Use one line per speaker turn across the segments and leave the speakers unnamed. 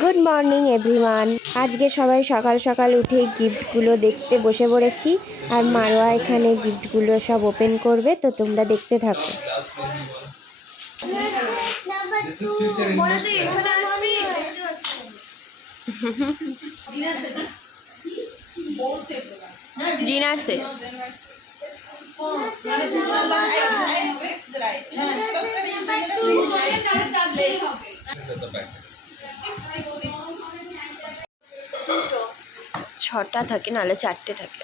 Good morning everyone আজকে সবাই সকাল সকাল উঠে গিফটগুলো দেখতে বসে পড়েছি আর মারোয়া এখানে গিফটগুলো সব ওপেন করবে তো তোমরা দেখতে থাকো। ডিনার সেট ছটা থাকে নাহলে চারটে থাকে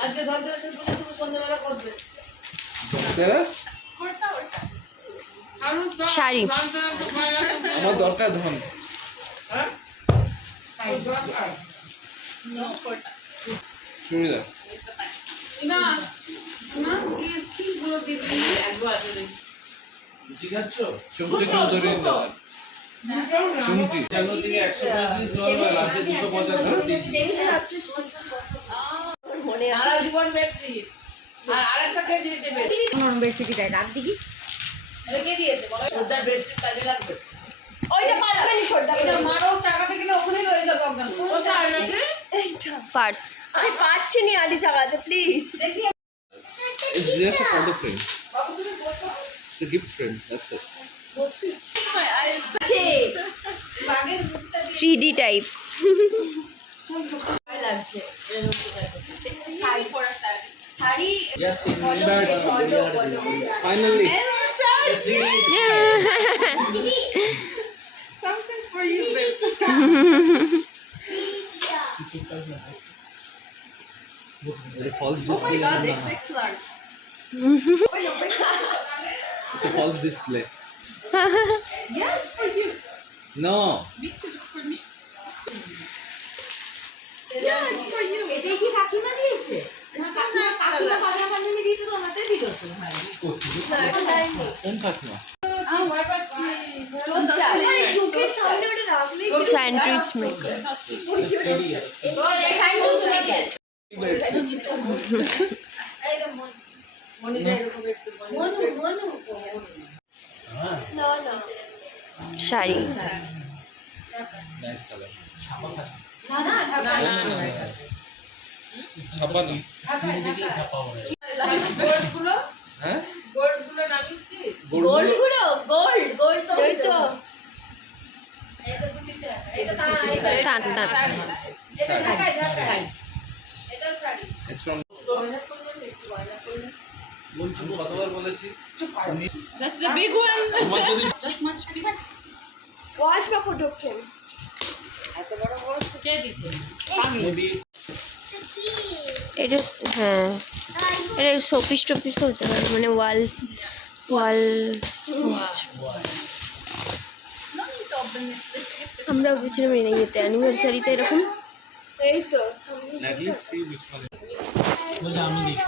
আজকে তুমি সন্ধ্যাবেলা করবে?
শাড়ি।
আমার দরকার ধন। চুড়িদার
না না প্লিজগুলো দিবি একবার আছে
ঠিক আছে। চুমকি চৌধুরী চালু থেকে একশো পঁয়ত্রিশ দুশো পঁচাত্তর
সারা জীবন বেডশিট আর আরেকটা বেডশিট
দেখি
এটা কে দিয়েছে বলো? সর্দার বেডশিট কাজে লাগবে। ওইটা পারবে নি সর্দার এটা মারো চাকাতে গেলে ওখানেই রয়ে যাবে অজ্ঞান। কোথায় আইনাকে
পার্স।
আমি পাচ্ছি নি আদি চাকাতে প্লিজ দেখি।
It's just frame. It's a gift frame. That's it.
দিয়ে
থ্রি ডি টাইপ
ভয় লাগছে শাড়ি পরা sari sari
Yes, Finally.
something for you babe
The false display. Oh my god, it's large. It's a false display.
yes for you
No.
yes for you
এটাই কি কাকিমা দিয়েছে
কাকিমা পাতলা পাঞ্জাবি দিয়েছো তো আমাতে দিল তো ভাই না এটা দেয়নি
কোন কাকিমা?
আরে
স্যান্ডউইচ মেকার
মনিদা এরকম একটু মনু মনু না না
শাড়ি.
না না
না, না, না, না। ছাপা নেই। হ্যাঁ?
গোল্ডগুলো নামিয়েছিস? গোল্ড গোল্ড তো।
ওই তো।
বলছি, আমি কতবার বলেছি?
That's the big one.
তোমার
much big.
ওয়াচ বা ফটো
এত বড় বড় ছুটে দিতে
এটা হ্যাঁ এটা শোপিস টোপিস হতে পারে মানে ওয়াল ওয়াল আমরা বুঝলাম এই ইয়েতে অ্যানিভার্সারিতে এরকম
এই তো
at least see which one is-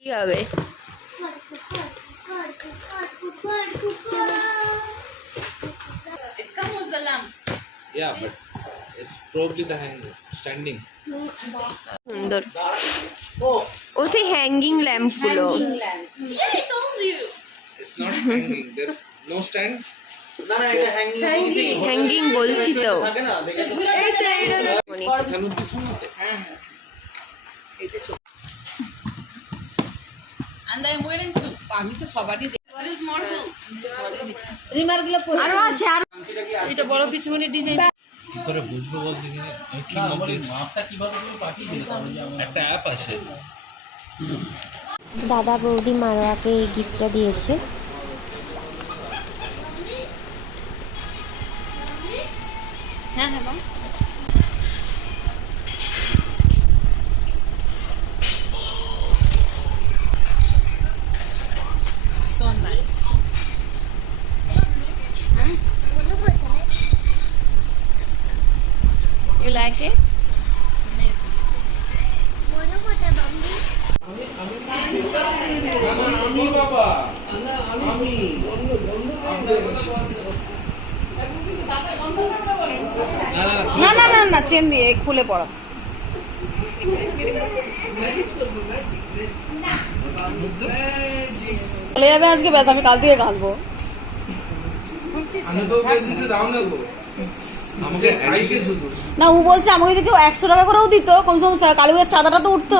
কি হবে
It comes with the lamp.
Yeah, but it's probably the hang standing.
সুন্দর। ও সেই হ্যাঙ্গিং
এটা hanging
হ্যাঙ্গিং বলছি। তো।
হ্যাঁ হ্যাঁ। এই যে ছোট।
And I'm wearing two.
আমি তো সবারই
What is
আরও আছে আর।
এটা বড় পিছনে ডিজাইন
কি করে বুঝব বল দেখি আমি কি মাপটা কীভাবে তুমি পাঠিয়েছিলে? একটা অ্যাপ আছে।
দাদা বৌদি মারোয়াকে এই গিফটটা দিয়েছে।
না না না না, চেন দিয়ে খুলে পড়া। চলে যাবে আজকে, ব্যাস, আমি কাল থেকে কাঁদবো
না,
ও বলছে আমাকে যদি কেউ একশো টাকা করেও দিত, কমসে কম কালী পুজোর চাঁদাটা তো উঠতো।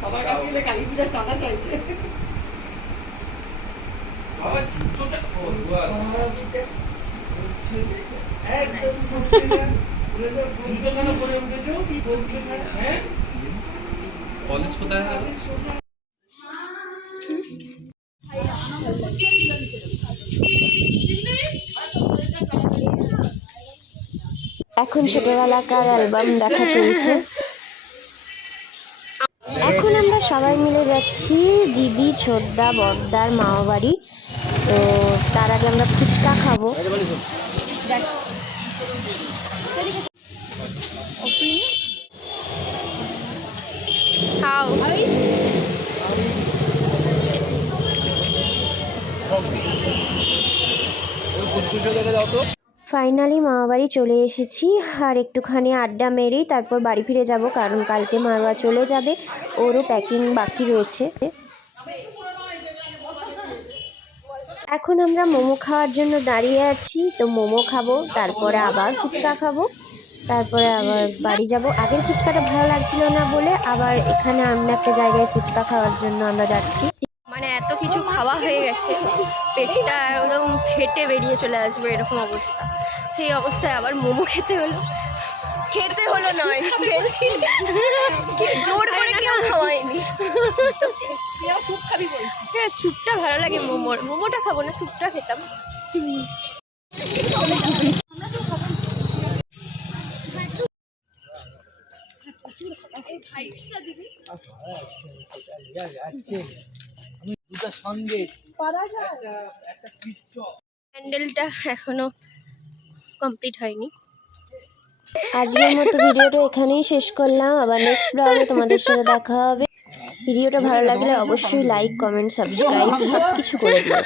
সবার কাছে গেলে কালী পূজার চাঁদা চাইছে।
বাবা জুতোটা করব জুতো কেন পরে উঠেছো? হ্যাঁ?
কলেজ কোথায়?
এখন ছোটবেলাকার অ্যালবাম দেখা চলছে? এখন আমরা সবাই মিলে যাচ্ছি দিদি, ছোটদা, বড়দার মামা বাড়ি তো তার আগে আমরা ফুচকা খাব। ফাইনালি মামা বাড়ি চলে এসেছি আর একটুখানি আড্ডা মেরেই তারপর বাড়ি ফিরে যাব, কারণ কালকে মারওয়া চলে যাবে, ওরও প্যাকিং বাকি রয়েছে। এখন আমরা মোমো খাওয়ার জন্য দাঁড়িয়ে আছি, তো মোমো খাব, তারপরে আবার ফুচকা খাব, তারপরে আবার বাড়ি যাব। আগের ফুচকাটা ভালো লাগছিল না বলে আবার এখানে আমরা একটা জায়গায় ফুচকা খাওয়ার জন্য আমরা যাচ্ছি। এত কিছু খাওয়া হয়ে গেছে পেটটা একদম ফেটে বেরিয়ে চলে আসবে এরকম অবস্থা সেই অবস্থায় আবার মোমো খেতে হলো খেতে হলো নয় খেয়েছি জোর করে কেউ খাওয়ায়নি
সুপ খাবি বলছি
হ্যাঁ স্যুপটা ভালো লাগে মোমোর মোমোটা খাব না স্যুপটা খেতাম প্যান্ডেলটা এখনও কমপ্লিট হয়নি। আজকের মতো ভিডিওটা এখানেই শেষ করলাম। আবার নেক্সট ব্লগে তোমাদের সাথে দেখা হবে। ভিডিওটা ভালো লাগলে অবশ্যই লাইক কমেন্ট সাবস্ক্রাইব সব কিছু করে দিও।